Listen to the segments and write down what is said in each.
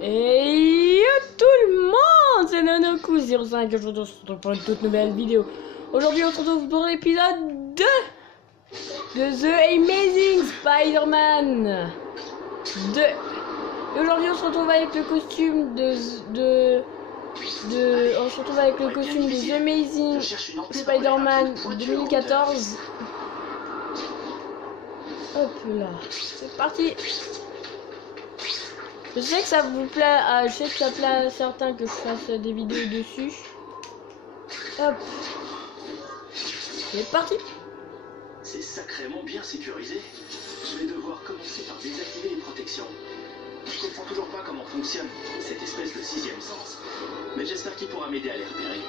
Et tout le monde, c'est Nanoku05, aujourd'hui on se retrouve pour une toute nouvelle vidéo. Aujourd'hui on se retrouve pour l'épisode 2 de The Amazing Spider-Man 2. Et aujourd'hui on se retrouve avec le costume on se retrouve avec le costume de The Amazing Spider-Man 2014. Hop là, c'est parti. Je sais que ça vous plaît, je sais que ça plaît à certains que je fasse des vidéos dessus. Hop. C'est parti. C'est sacrément bien sécurisé. Je vais devoir commencer par désactiver les protections. Je comprends toujours pas comment fonctionne cette espèce de sixième sens. Mais j'espère qu'il pourra m'aider à les repérer.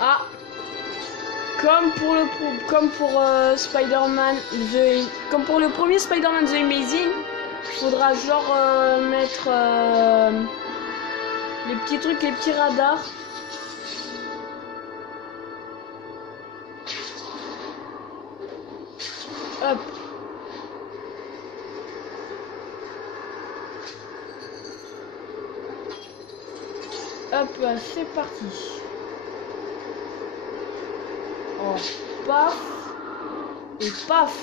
Ah. Comme pour Spider-Man comme pour le premier Spider-Man The Amazing, il faudra genre mettre les petits trucs, les petits radars. Hop. Hop, c'est parti. Oh, paf et paf.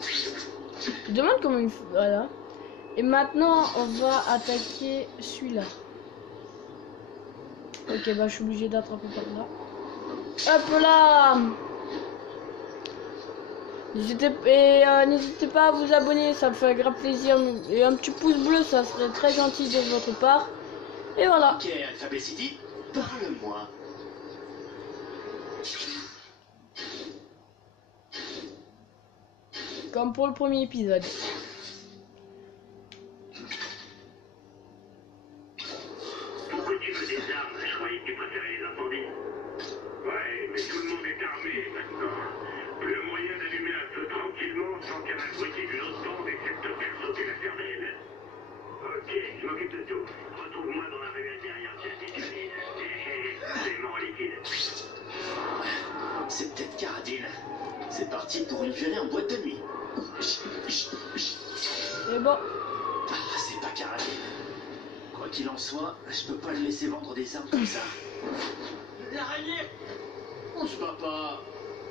Je demande comment il faut. Voilà. Et maintenant on va attaquer celui-là. Ok, bah je suis obligé d'attraper par là. Hop là. N'hésitez pas à vous abonner, ça me fait grave plaisir. Et un petit pouce bleu, ça serait très gentil de votre part. Et voilà. Ok, Alphabet City, parle-moi. Comme pour le premier épisode. Pourquoi tu veux des armes? Je croyais que tu préférais les incendies. Ouais, mais tout le monde est armé maintenant. Le moyen d'allumer un feu tranquillement sans qu'un abruti d'une autre bande essaie de te faire sauter la cervelle. Ok, je m'occupe de tout. Retrouve-moi dans la ruelle derrière Justice. C'est mort liquide. C'est peut-être Caradine. C'est parti pour une virée en boîte de nuit. Et bon. Ah, c'est pas Caradine. Quoi qu'il en soit, je peux pas le laisser vendre des armes comme ça. L'araignée! On se bat pas.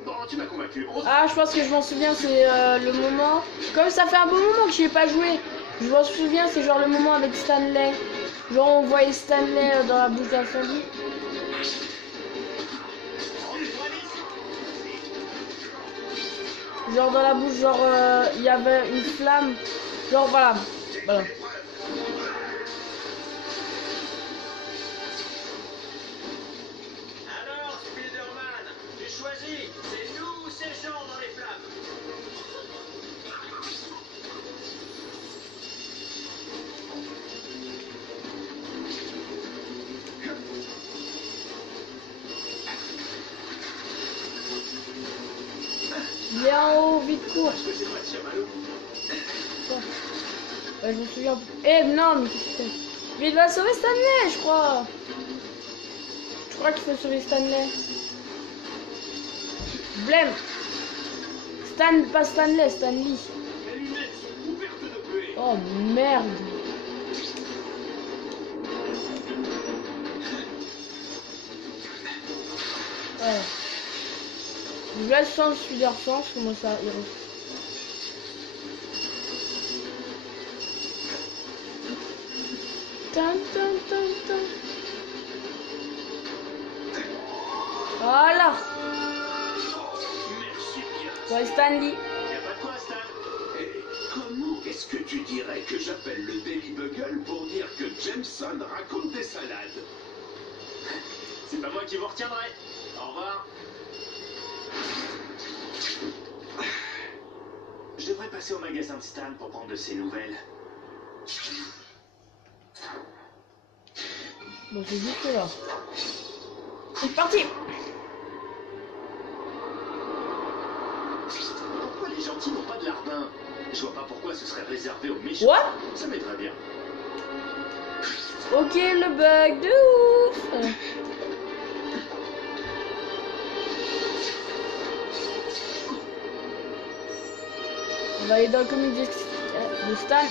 Bon, tu m'as convaincu. Ah, je pense que je m'en souviens, c'est le moment. Comme ça fait un bon moment que j'y ai pas joué. Je m'en souviens, c'est genre le moment avec Stanley. Genre on voyait Stanley dans la bouche d'incendie. Genre dans la bouche, genre il y avait une flamme. Genre voilà. Voilà. Alors, Spider-Man, tu choisis. C'est nous ou ces gens dans les flammes? Viens en haut, vite cours. Parce que c'est pas Chamallow. Ouais, je me souviens. Eh non, mais qu'est-ce que c'est? Mais il va sauver Stanley, je crois. Je crois qu'il faut sauver Stanley. Blême. Pas Stanley, Stanley. Mes lunettes sont couvertes de buée. Oh merde. Ouais. Je laisse sans Spider Sens, comment ça il reste. Tan, tan, tan, tan. Voilà. Merci bien. Ouais, Stanley. Y'a pas de quoi, Stan. Et comment est-ce que tu dirais que j'appelle le Daily Bugle pour dire que Jameson raconte des salades? C'est pas moi qui vous retiendrai. Au revoir. Je devrais passer au magasin de Stan pour prendre de ses nouvelles. Bon, c'est juste là. C'est parti. Pourquoi les gentils n'ont pas de larbin? Je vois pas pourquoi ce serait réservé aux méchants. What? Ça m'aiderait bien. Ok, le bug de ouf. On va aller dans le comic Le Stan.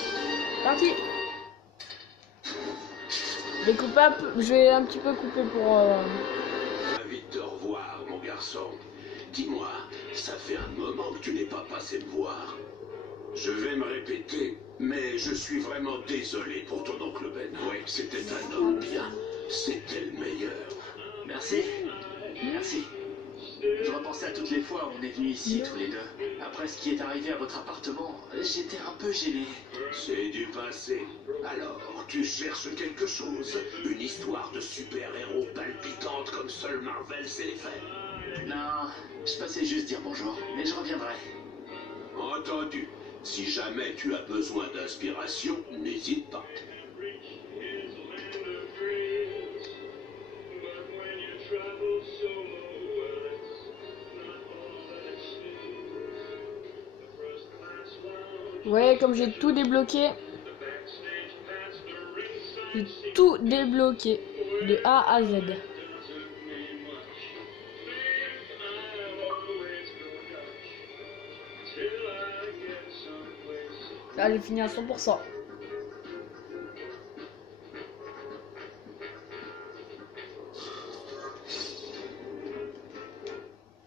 Parti. Les coupables, je vais un petit peu couper pour... Envie de te revoir, mon garçon. Dis-moi, ça fait un moment que tu n'es pas passé me voir. Je vais me répéter, mais je suis vraiment désolé pour ton oncle Ben. Oui, c'était un homme bien. C'était le meilleur. Merci. Merci. Je repensais à toutes les fois où on est venus ici tous les deux. Après ce qui est arrivé à votre appartement, j'étais un peu gêné. C'est du passé. Alors, tu cherches quelque chose? Une histoire de super-héros palpitante comme seul Marvel sait les faire? Non, je passais juste dire bonjour, mais je reviendrai. Entendu. Si jamais tu as besoin d'inspiration, n'hésite pas. Ouais, comme j'ai tout débloqué. J'ai tout débloqué. De A à Z. Là, j'ai fini à 100%.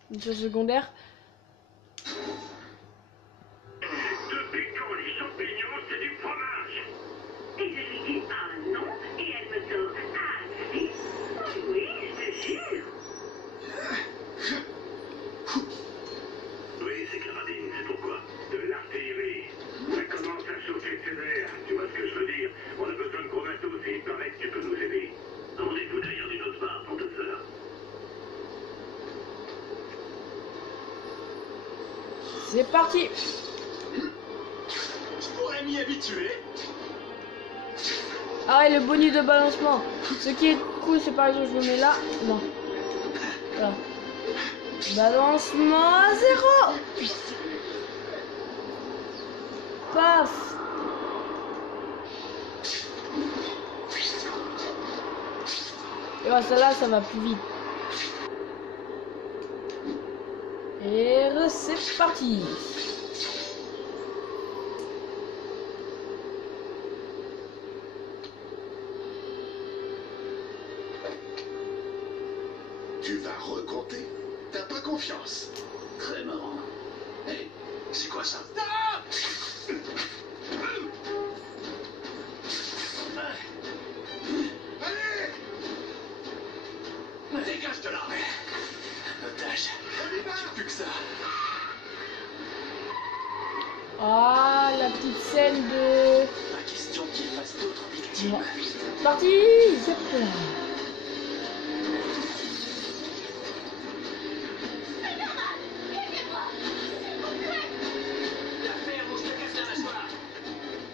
Mission secondaire. Depuis quand les champignons, c'est du fromage? Et je lui dis ah non, et elle me sort ah si. Oui, je te jure. Oui, c'est Caradine, c'est pourquoi. De l'artillerie. Ça commence à chauffer sévère, tu vois ce que je veux dire? On a besoin de gros matos et il paraît que tu peux nous aider. Rendez-vous derrière d'une autre part pour tout cela. C'est parti. Je pourrais m'y habituer. Ah ouais, le bonus de balancement. Ce qui est cool, c'est par exemple, je le mets là. Non. Là. Balancement à 0. Paf. Et voilà, celle-là, ça va plus vite. Et c'est parti. Tu vas recompter? T'as pas confiance? Très marrant. Hé, c'est quoi ça? Allez! Dégage de là! Otage. J'ai plus que ça. Ah, la petite scène de... Pas question qu'il fasse d'autres victimes. Parti. Zip. La ferme où je te casse la mâchoire!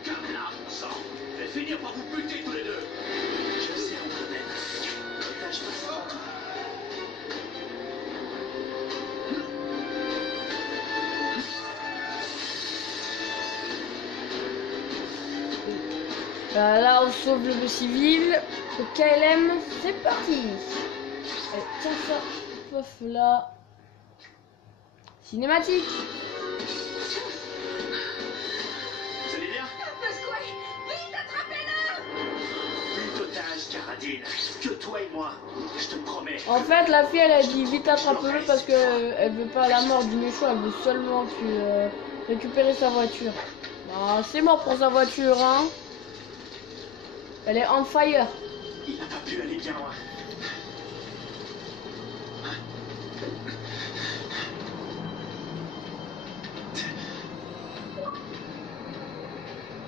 Comme là, bon sang! Je vais finir par vous buter tous les deux! Je sais, on connaît. L'otage passe avant tout. Là, on sauve le civil. Le KLM, c'est parti. Allez, tiens ça. Pof, là. Cinématique. Vous allez bien? Pasquale, vite, attrapez-le! Plus d'otages, Caradine. Que toi et moi. Je te promets. En fait, la fille, elle a dit vite attrape-le parce que elle veut pas la mort du méchant. Elle veut seulement récupérer sa voiture. Bah, c'est mort pour sa voiture, hein. Elle est on fire. Il n'a pas pu aller bien loin.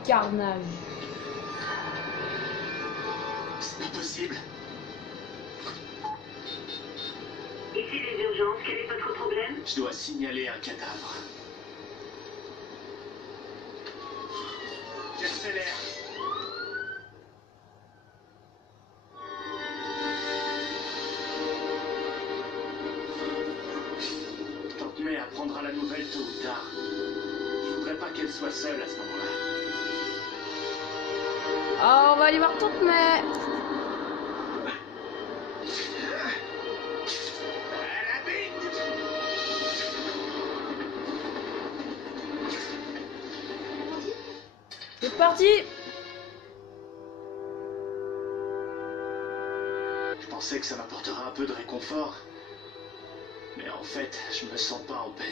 Carnage. C'est pas possible. Ici les urgences, quel est votre problème? Je dois signaler un cadavre. J'accélère. Tante May apprendra la nouvelle tôt ou tard. Je voudrais pas qu'elle soit seule à ce moment-là. Ah, on va aller voir Tante May. C'est parti. Je pensais que ça m'apporterait un peu de réconfort. Mais en fait, je me sens pas en paix.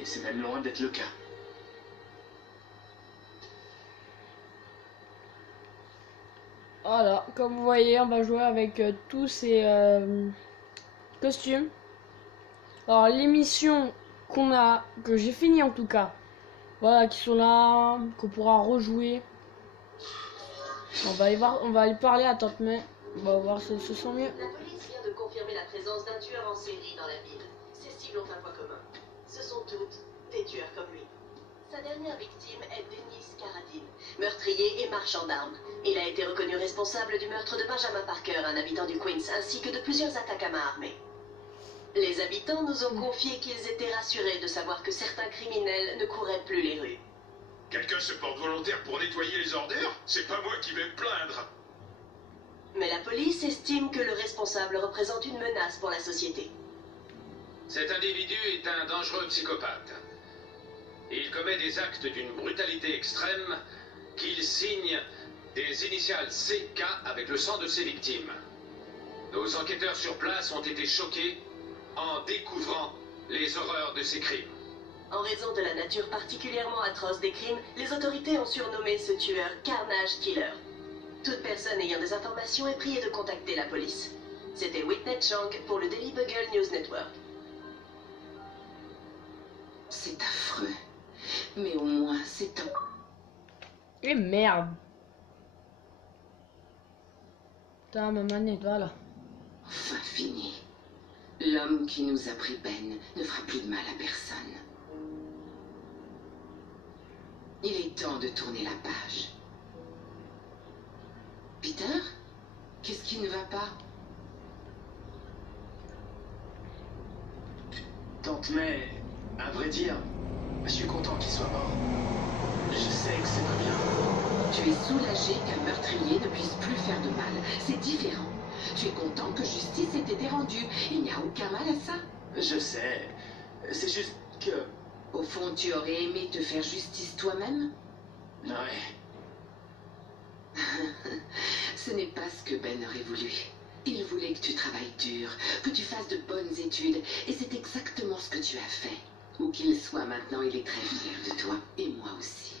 Et c'est même loin d'être le cas. Voilà, comme vous voyez, on va jouer avec tous ces costumes. Alors, les missions que j'ai fini en tout cas, voilà, qui sont là, qu'on pourra rejouer. On va aller parler à Tante May. On va voir si elle se sent mieux. La police vient de confirmer la présence d'un tueur en série dans la ville. Ses cibles ont un point commun. Ce sont toutes des tueurs comme lui. Sa dernière victime est Dennis Carradine, meurtrier et marchand d'armes. Il a été reconnu responsable du meurtre de Benjamin Parker, un habitant du Queens, ainsi que de plusieurs attaques à main armée. Les habitants nous ont confié qu'ils étaient rassurés de savoir que certains criminels ne couraient plus les rues. Quelqu'un se porte volontaire pour nettoyer les ordures? C'est pas moi qui vais me plaindre. Mais la police estime que le responsable représente une menace pour la société. Cet individu est un dangereux psychopathe. Il commet des actes d'une brutalité extrême qu'il signe des initiales CK avec le sang de ses victimes. Nos enquêteurs sur place ont été choqués en découvrant les horreurs de ces crimes. En raison de la nature particulièrement atroce des crimes, les autorités ont surnommé ce tueur Carnage Killer. Toute personne ayant des informations est priée de contacter la police. C'était Whitney Chang pour le Daily Bugle News Network. C'est affreux. Mais au moins, c'est un... Et merde. Putain, ma manette, voilà. Enfin fini. L'homme qui nous a pris Ben ne fera plus de mal à personne. Il est temps de tourner la page. Peter? Qu'est-ce qui ne va pas? Tante May, à vrai dire, je suis content qu'il soit mort. Je sais que c'est pas bien. Tu es soulagé qu'un meurtrier ne puisse plus faire de mal. C'est différent. Tu es content que justice ait été rendue. Il n'y a aucun mal à ça. Je sais. C'est juste que... Au fond, tu aurais aimé te faire justice toi-même? Ouais. Ce n'est pas ce que Ben aurait voulu. Il voulait que tu travailles dur, que tu fasses de bonnes études, et c'est exactement ce que tu as fait. Où qu'il soit maintenant, il est très fier de toi, et moi aussi.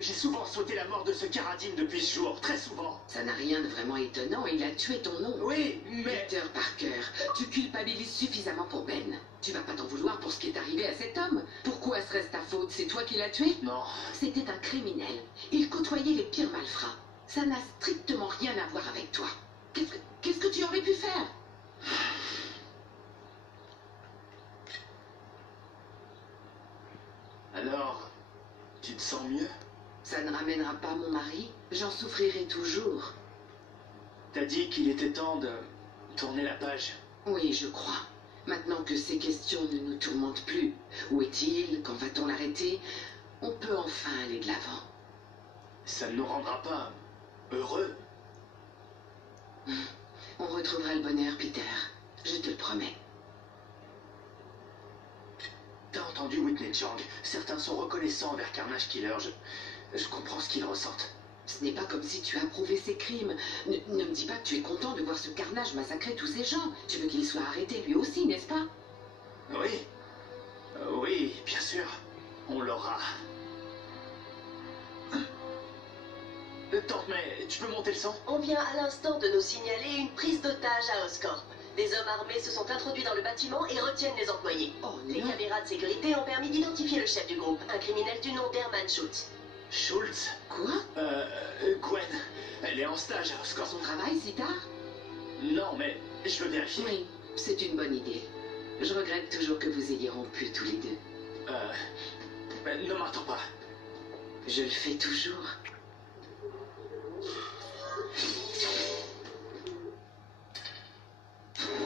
J'ai souvent souhaité la mort de ce Carradine depuis ce jour, très souvent. Ça n'a rien de vraiment étonnant, il a tué ton oncle. Oui, mais... Peter Parker, tu culpabilises suffisamment pour Ben. Tu vas pas t'en vouloir pour ce qui est arrivé à cet homme. Pourquoi serait-ce ta faute? C'est toi qui l'as tué? Non. C'était un criminel. Il côtoyait les pires malfrats. Ça n'a strictement rien à voir avec toi. Qu'est-ce que tu aurais pu faire? Alors, tu te sens mieux? Ça ne ramènera pas mon mari. J'en souffrirai toujours. T'as dit qu'il était temps de tourner la page. Oui, je crois. Maintenant que ces questions ne nous tourmentent plus, où est-il? Quand va-t-on l'arrêter? On peut enfin aller de l'avant. Ça ne nous rendra pas heureux. On retrouvera le bonheur, Peter. Je te le promets. T'as entendu Whitney Chang? Certains sont reconnaissants envers Carnage Killer. Je comprends ce qu'ils ressentent. Ce n'est pas comme si tu approuvais ces crimes. Ne me dis pas que tu es content de voir ce carnage massacrer tous ces gens. Tu veux qu'il soit arrêté lui aussi, n'est-ce pas? Oui. Oui, bien sûr. On l'aura. Tante May, tu peux monter le son? On vient à l'instant de nous signaler une prise d'otage à Oscorp. Des hommes armés se sont introduits dans le bâtiment et retiennent les employés. Oh Les non. caméras de sécurité ont permis d'identifier le chef du groupe, un criminel du nom d'Herman Schultz. Schultz? Quoi? Gwen, elle est en stage à Oscorp. Son travail si tard? Non, mais je veux vérifier. Oui, c'est une bonne idée. Je regrette toujours que vous ayez rompu tous les deux. Ne m'attends pas. Je le fais toujours.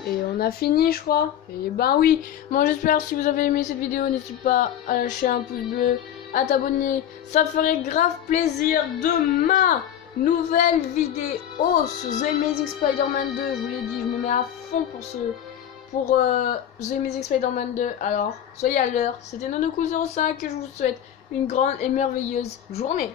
Et on a fini, je crois. Et ben oui, moi j'espère si vous avez aimé cette vidéo, n'hésitez pas à lâcher un pouce bleu, à t'abonner, ça me ferait grave plaisir. Demain, nouvelle vidéo sur The Amazing Spider-Man 2, je vous l'ai dit, je me mets à fond pour pour The Amazing Spider-Man 2. Alors, soyez à l'heure. C'était Nonoku05 que je vous souhaite une grande et merveilleuse journée.